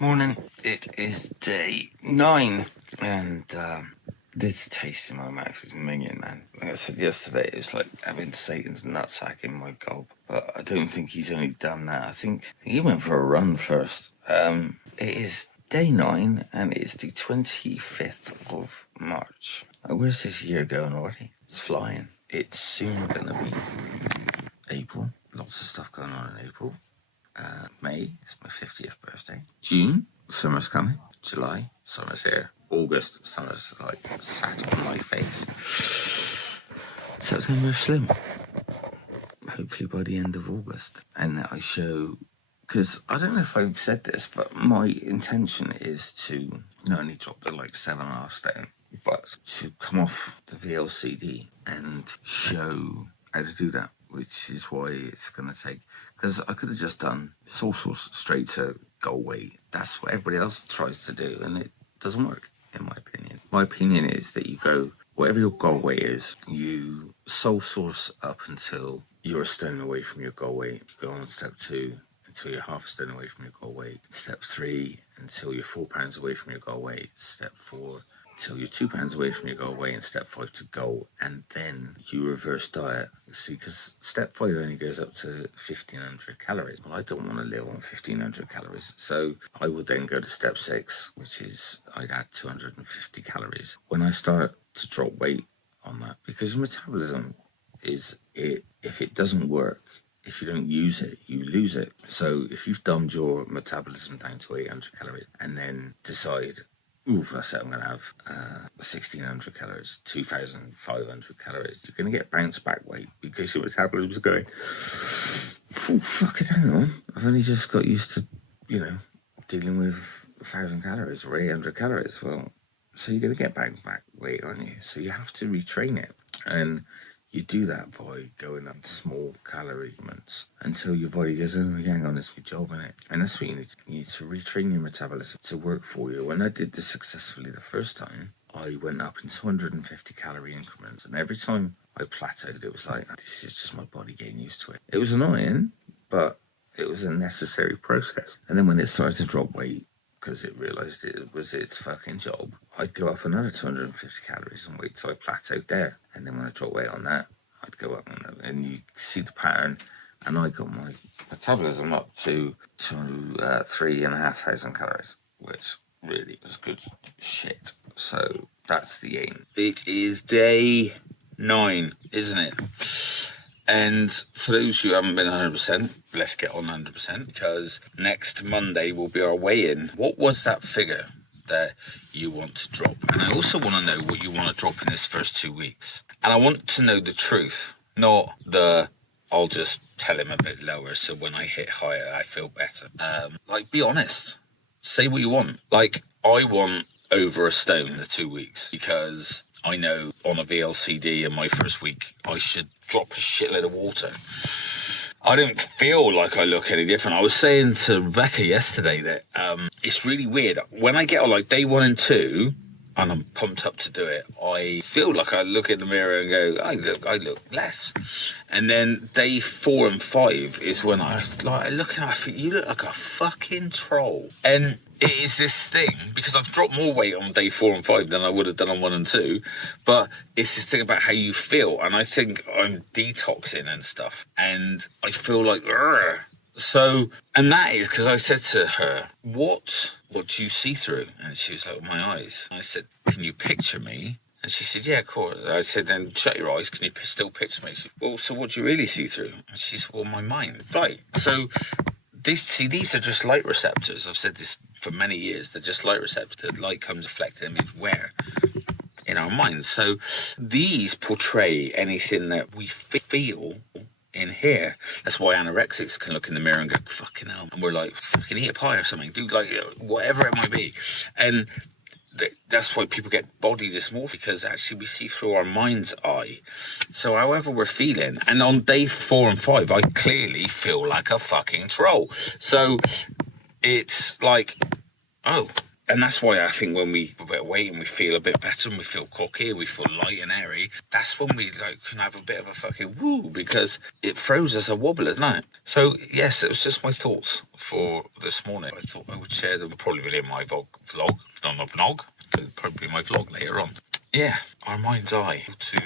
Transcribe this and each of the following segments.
Morning, it is day 9 and this taste in my mouth is minging, man. Like I said yesterday, it was like having Satan's nutsack in my gob, but I don't think he's only done that. I think he went for a run first. It is day 9 and it's the 25th of March. Where's this year going already? It's flying. It's soon gonna be April. Lots of stuff going on in April. May, it's my 50th birthday. June, summer's coming. July, summer's here. August, summer's like sat on my face. September, slim. Hopefully by the end of August. And I show, because I don't know if I've said this, but my intention is to not only drop the 7.5 stone, but to come off the VLCD and show how to do that, which is why it's going to take, because I could have just done soul source straight to goal weight. That's what everybody else tries to do, and it doesn't work, in my opinion. My opinion is that you go, whatever your goal weight is, you soul source up until you're a stone away from your goal weight. You go on step 2 until you're half a stone away from your goal weight. Step 3 until you're 4 pounds away from your goal weight. Step 4 until you're 2 pounds away from your goal weight, and step 5 to goal, and then you reverse diet. See, because step 5 only goes up to 1,500 calories. Well, I don't want to live on 1,500 calories, so I would then go to step 6, which is I'd add 250 calories. When I start to drop weight on that, because your metabolism is it. If it doesn't work, if you don't use it, you lose it. So if you've dumbed your metabolism down to 800 calories and then decide, I said I'm going to have 1,600 calories, 2,500 calories, you're going to get bounce back weight because your metabolism is going, oh, fuck it, hang on. I've only just got used to, dealing with 1,000 calories or 800 calories. Well, so you're going to get bounce back weight, aren't you? So you have to retrain it. And you do that by going up small calorie increments until your body goes, oh, hang on, it's my job, innit? And that's what you need. You need to retrain your metabolism to work for you. When I did this successfully the first time, I went up in 250 calorie increments. And every time I plateaued, it was like, this is just my body getting used to it. It was annoying, but it was a necessary process. And then when it started to drop weight, because it realised it was its fucking job, I'd go up another 250 calories and wait till I plateaued there. And then when I dropped weight on that, I'd go up on that. And you see the pattern. And I got my metabolism up to 3,500 calories, which really was good shit. So that's the aim. It is day 9, isn't it? And for those who haven't been 100%, let's get on 100%, because next Monday will be our weigh-in. What was that figure that you want to drop? And I also want to know what you want to drop in this first 2 weeks. And I want to know the truth, not I'll just tell him a bit lower so when I hit higher I feel better. Be honest. Say what you want. I want over a stone in the 2 weeks, because I know on a VLCD in my first week I should drop a shitload of water. I don't feel like I look any different. I was saying to Rebecca yesterday that it's really weird. When I get on day 1 and 2, and I'm pumped up to do it, I feel like I look in the mirror and go, I look less. And then day 4 and 5 is when I look and I think, you look like a fucking troll. And it is this thing, because I've dropped more weight on day 4 and 5 than I would have done on 1 and 2, but it's this thing about how you feel, and I think I'm detoxing and stuff, and I feel like, urgh. So, and that is because I said to her, what do you see through? And she was like, my eyes. I said, can you picture me? And she said, yeah, of course. I said, then shut your eyes. Can you still picture me? She said, well, so what do you really see through? And she said, well, my mind. Right. So these are just light receptors. I've said this for many years. They're just light receptors. Light comes reflected image where? In our minds. So these portray anything that we feel in here. That's why anorexics can look in the mirror and go, fucking hell. And we're like, fucking eat a pie or something. Do whatever it might be. And that's why people get body dysmorphia, because actually we see through our mind's eye. So however we're feeling, and on day 4 and 5, I clearly feel like a fucking troll. So it's like, oh, And that's why I think when we put a bit of weight and we feel a bit better and we feel cocky, we feel light and airy, that's when we like can have a bit of a fucking woo, because it throws us a wobble, isn't it? So yes, it was just my thoughts for this morning. I thought I would share them probably within my vlog, not my vlog, probably my vlog later on. Yeah, our mind's eye to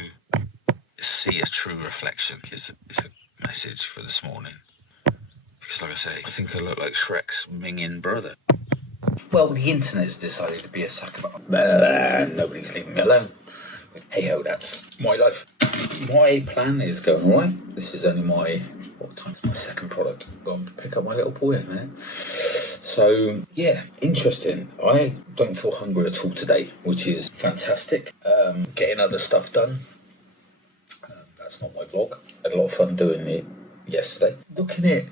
see a true reflection is a message for this morning. Because like I say, I think I look like Shrek's minging brother. Well, the internet's decided to be a sack of... nobody's leaving me alone. Hey-ho, that's my life. My plan is going all right. This is only my... what time's my second product? I'm going to pick up my little boy in a minute. So, yeah, interesting. I don't feel hungry at all today, which is fantastic. Getting other stuff done. That's not my vlog. I had a lot of fun doing it yesterday. Looking at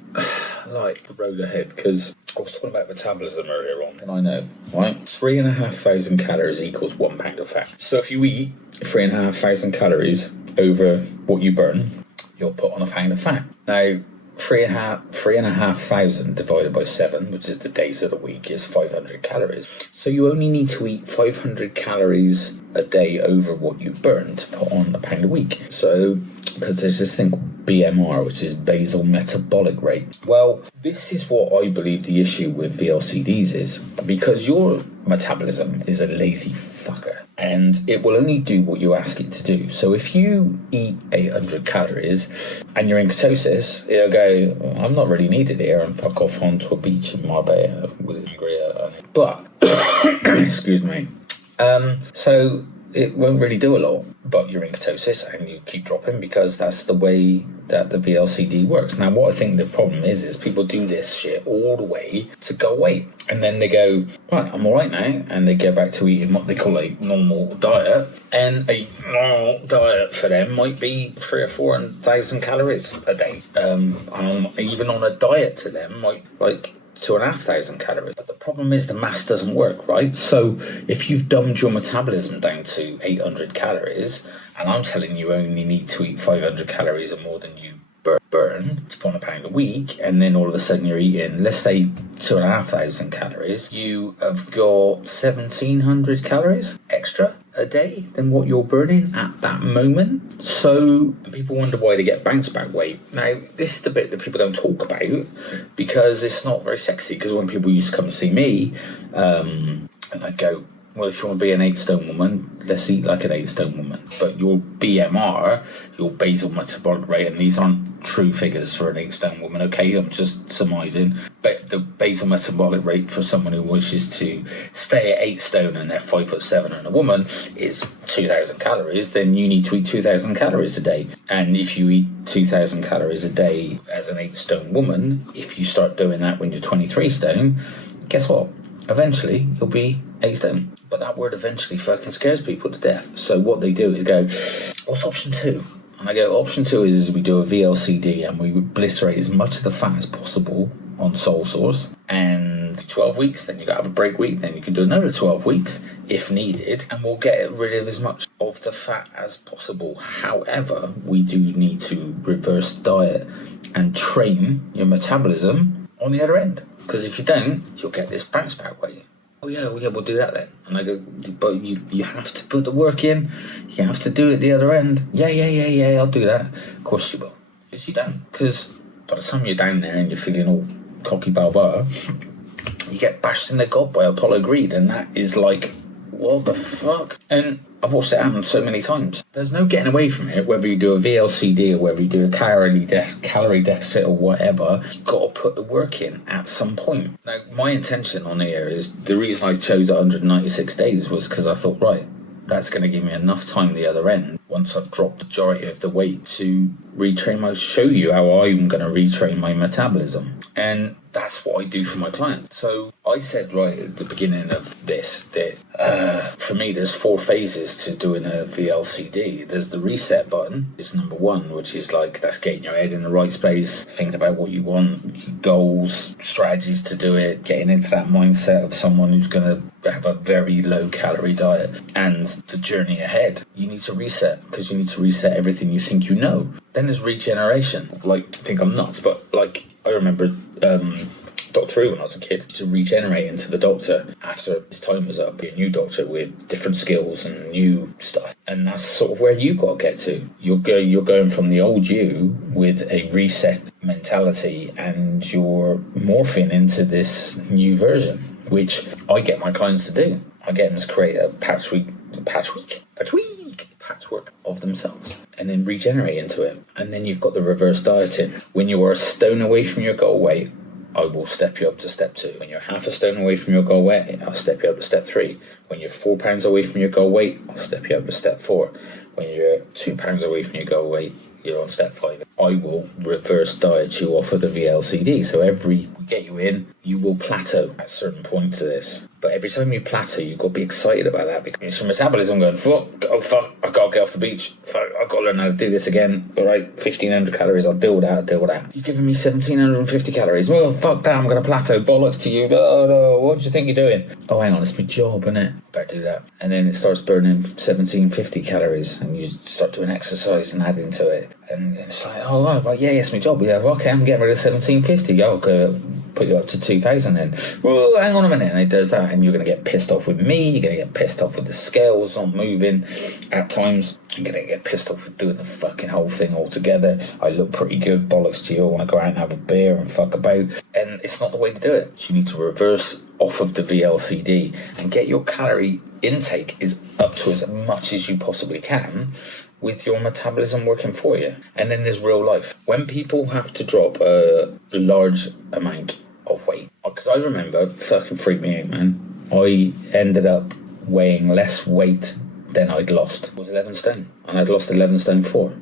like the road ahead, because I was talking about metabolism earlier on, and I know, right, 3,500 calories equals 1 pound of fat. So if you eat 3,500 calories over what you burn, you'll put on a pound of fat. Now, 3,500 divided by 7, which is the days of the week, is 500 calories. So you only need to eat 500 calories a day over what you burn to put on a pound a week. So, because there's this thing called BMR, which is basal metabolic rate. Well, this is what I believe the issue with VLCDs is, because your metabolism is a lazy fucker, and it will only do what you ask it to do. So if you eat 800 calories and you're in ketosis, it'll go, I'm not really needed here, and fuck off onto a beach in Marbella with sangria. But, excuse me. So it won't really do a lot, but you're in ketosis and you keep dropping because that's the way that the VLCD works. Now, what I think the problem is people do this shit all the way to go weight, and then they go, right, I'm all right now, and they go back to eating what they call a normal diet, and a normal diet for them might be 3,000 or 4,000 calories a day. Even on a diet to them might like 2,500 calories. But the problem is the maths doesn't work, right? So if you've dumbed your metabolism down to 800 calories, and I'm telling you only need to eat 500 calories or more than you burn to put on a pound a week, and then all of a sudden you're eating, let's say, 2,500 calories, you have got 1,700 calories extra a day than what you're burning at that moment. So people wonder why they get bounce back weight. Now, this is the bit that people don't talk about because it's not very sexy. Because when people used to come and see me, and I'd go, well, if you want to be an 8 stone woman, let's eat like an 8 stone woman. But your BMR, your basal metabolic rate, and these aren't true figures for an 8 stone woman, okay? I'm just surmising. But the basal metabolic rate for someone who wishes to stay at 8 stone and they're 5'7" and a woman is 2,000 calories, then you need to eat 2,000 calories a day. And if you eat 2,000 calories a day as an 8 stone woman, if you start doing that when you're 23 stone, guess what? Eventually, you'll be 8 stone. But that word eventually fucking scares people to death. So what they do is go, what's option 2? And I go, option 2 is we do a VLCD and we obliterate as much of the fat as possible on sole source. And 12 weeks, then you got to have a break week. Then you can do another 12 weeks if needed. And we'll get rid of as much of the fat as possible. However, we do need to reverse diet and train your metabolism on the other end. Because if you don't, you'll get this bounce back weight. Oh yeah, we'll do that then. And I go, but you have to put the work in. You have to do it the other end. Yeah, I'll do that. Of course you will. Yes, you don't. Because by the time you're down there and you're feeling all cocky balboa, you get bashed in the gob by Apollo Greed. And that is like, what the fuck? And I've watched it happen so many times. There's no getting away from it, whether you do a VLCD or whether you do a calorie deficit or whatever. You've got to put the work in at some point. Now, my intention on here is, the reason I chose 196 days was because I thought, right, that's going to give me enough time the other end, once I've dropped the majority of the weight, to show you how I'm going to retrain my metabolism. And that's what I do for my clients. So I said right at the beginning of this that for me there's 4 phases to doing a VLCD. There's the reset button, it's number 1, which is like, that's getting your head in the right space, thinking about what you want, goals, strategies to do it, getting into that mindset of someone who's going to have a very low calorie diet. And the journey ahead, you need to reset, because you need to reset everything you think you know. Then there's regeneration. Like, I think I'm nuts, but like, I remember Doctor Who when I was a kid, to regenerate into the Doctor after his time was up. Be a new Doctor with different skills and new stuff, and that's sort of where you got to get to. You're going from the old you with a reset mentality, and you're morphing into this new version, which I get my clients to do. I get them to create a patchwork of themselves and then regenerate into it. And then you've got the reverse dieting. When you are a stone away from your goal weight, I will step you up to step 2. When you're half a stone away from your goal weight, I'll step you up to step 3. When you're 4 pounds away from your goal weight, I'll step you up to step 4. When you're 2 pounds away from your goal weight, you're on step 5. I will reverse diet you off of the VLCD. So we get you in, you will plateau at certain points of this. But every time you plateau, you've got to be excited about that, because it's your metabolism going, fuck, I gotta get off the beach. Fuck, I've got to learn how to do this again. All right, 1,500 calories, I'll deal with that. You're giving me 1,750 calories. Well, fuck that, I'm going to plateau. Bollocks to you. Oh, no, what do you think you're doing? Oh, hang on, it's my job, isn't it? Better do that. And then it starts burning 1,750 calories, and you start doing exercise and adding to it. And it's like, oh, right, yeah, it's my job. Yeah, okay, I'm getting rid of 1,750. Okay, put you up to 2,000 then. Well, hang on a minute. And it does that, and you're going to get pissed off with me. You're going to get pissed off with the scales not moving at times. You're going to get pissed off with doing the fucking whole thing altogether. I look pretty good, bollocks to you. I want to go out and have a beer and fuck about. And it's not the way to do it. You need to reverse off of the VLCD and get your calorie intake is up to as much as you possibly can, with your metabolism working for you. And then there's real life. When people have to drop a large amount of weight, because I remember, fucking freaked me out, man. I ended up weighing less weight than I'd lost. It was 11 stone, and I'd lost 11 stone 4.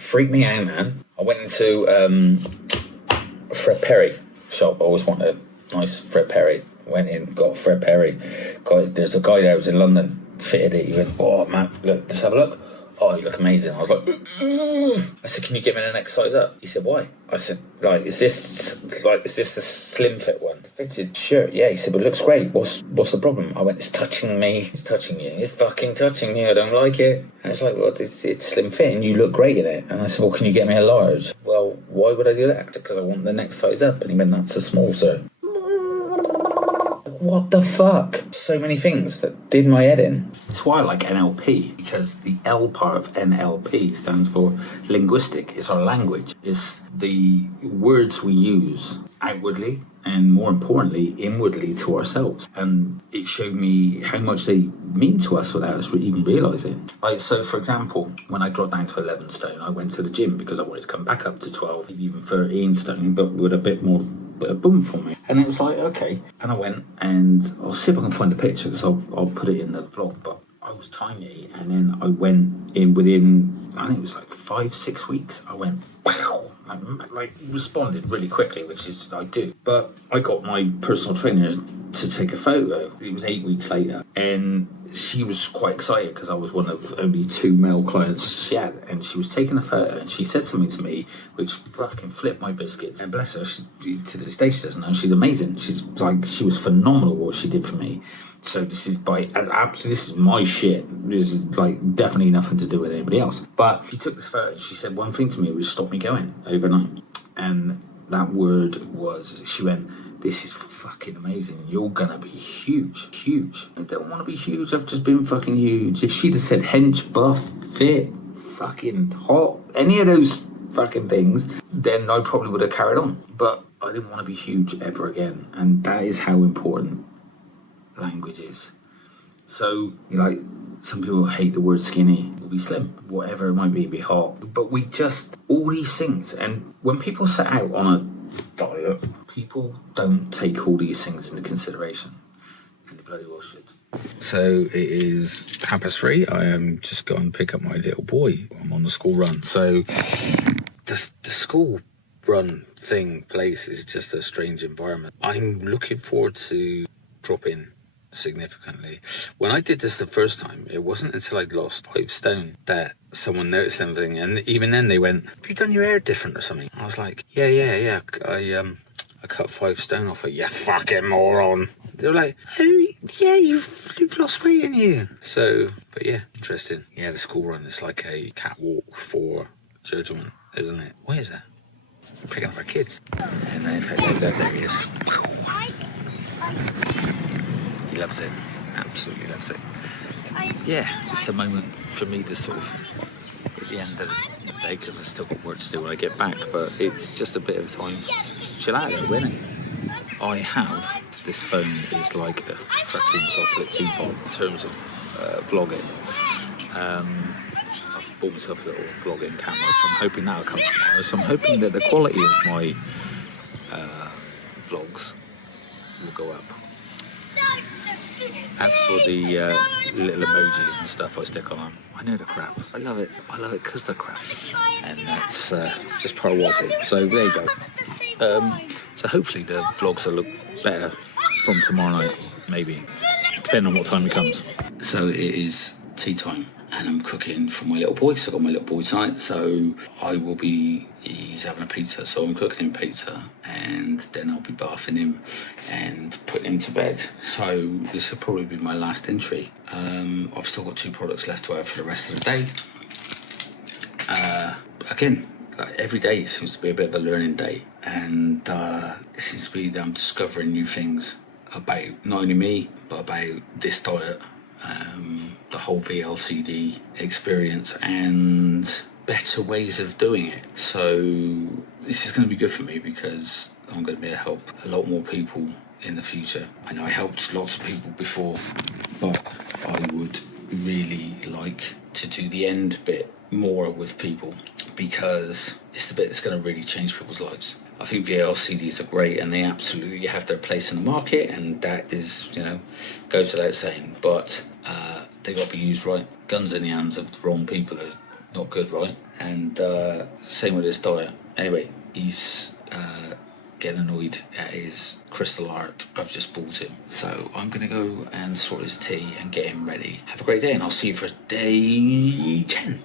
Freaked me out, man. I went into Fred Perry shop. I always wanted a nice Fred Perry. Went in, got Fred Perry. There's a guy there who was in London, fitted it. He went, oh man, look, let's have a look. Oh, you look amazing. I was like, I said, can you get me the next size up? He said, why? I said, is this the slim fit one? Fitted shirt, yeah. He said, but it looks great. What's the problem? I went, it's touching me. It's touching you. It's fucking touching me. I don't like it. And it's like, well, it's slim fit and you look great in it. And I said, well, can you get me a large? Well, why would I do that? Because I want the next size up. And he went, that's a small, sir. What the fuck? So many things that did my head in. That's why I like NLP, because the L part of NLP stands for linguistic. It's our language. It's the words we use outwardly and, more importantly, inwardly to ourselves. And it showed me how much they mean to us without us even realising. Like, so for example, when I dropped down to 11 stone, I went to the gym because I wanted to come back up to 12, even 13 stone, but with a bit more a boom for me. And it was like, okay. And I went, and I'll see if I can find a picture, because I'll put it in the vlog, but I was tiny, and then I went in within, I think it was like 5-6 weeks, I went, wow, like responded really quickly, which is I do. But I got my personal trainer to take a photo. It was 8 weeks later, and she was quite excited because I was one of only 2 male clients she had, and she was taking a photo, and she said something to me which fucking flipped my biscuits. And bless her, to this day she doesn't know, she's amazing. She was phenomenal what she did for me. So this is this is my shit. This is like definitely nothing to do with anybody else. But she took this photo and she said one thing to me which stopped me going overnight. And that word was, she went, this is fucking amazing. You're gonna be huge, huge. I don't want to be huge. I've just been fucking huge. If she'd have said hench, buff, fit, fucking hot, any of those fucking things, then I probably would have carried on. But I didn't want to be huge ever again. And that is how important language is. So, like, some people hate the word skinny, or be slim, whatever it might be hot. But we just, all these things. And when people set out on a diet, people don't take all these things into consideration. And they bloody well should. So it is 3:30. I am just going to pick up my little boy. I'm on the school run. So the school run place is just a strange environment. I'm looking forward to dropping significantly. When I did this the first time, it wasn't until I'd lost 5 stone that someone noticed anything, and even then they went, have you done your hair different or something? I was like, yeah, I cut 5 stone off it. You fucking moron. They were like, oh yeah, you've lost weight, haven't you? So, but yeah, interesting. Yeah, the school run is like a catwalk for judgment, isn't it? Where is that? picking up our kids. And then, in fact, there he is. He loves it. Absolutely loves it. Yeah, it's a moment for me to sort of, at the end of the day, because I've still got work to do when I get back, but it's just a bit of time to chill out a little bit, isn't it? I have, this phone is like a fucking chocolate teapot in terms of vlogging. I've bought myself a little vlogging camera, so I'm hoping that'll come tomorrow. So I'm hoping that the quality of my vlogs will go up. As for the little emojis and stuff I stick on them, I know they're crap. I love it. I love it because they're crap. And that's just part of what I do. So there you go. So hopefully the vlogs will look better from tomorrow night, maybe, depending on what time it comes. So it is tea time. And I'm cooking for my little boy, so I've got my little boy tonight, so he's having a pizza, so I'm cooking him pizza, and then I'll be bathing him and putting him to bed. So this will probably be my last entry. I've still got 2 products left to have for the rest of the day. Again, every day seems to be a bit of a learning day, and it seems to be that I'm discovering new things about not only me, but about this diet. The whole VLCD experience and better ways of doing it. So this is going to be good for me because I'm going to be able to help a lot more people in the future. I know I helped lots of people before, but I would really like to do the end bit more with people because it's the bit that's going to really change people's lives. I think VLCDs are great and they absolutely have their place in the market, and that is, goes without saying, but they got to be used right. Guns in the hands of the wrong people are not good, right? And same with his diet. Anyway, he's getting annoyed at his crystal art I've just bought him. So I'm going to go and sort his tea and get him ready. Have a great day, and I'll see you for day 10.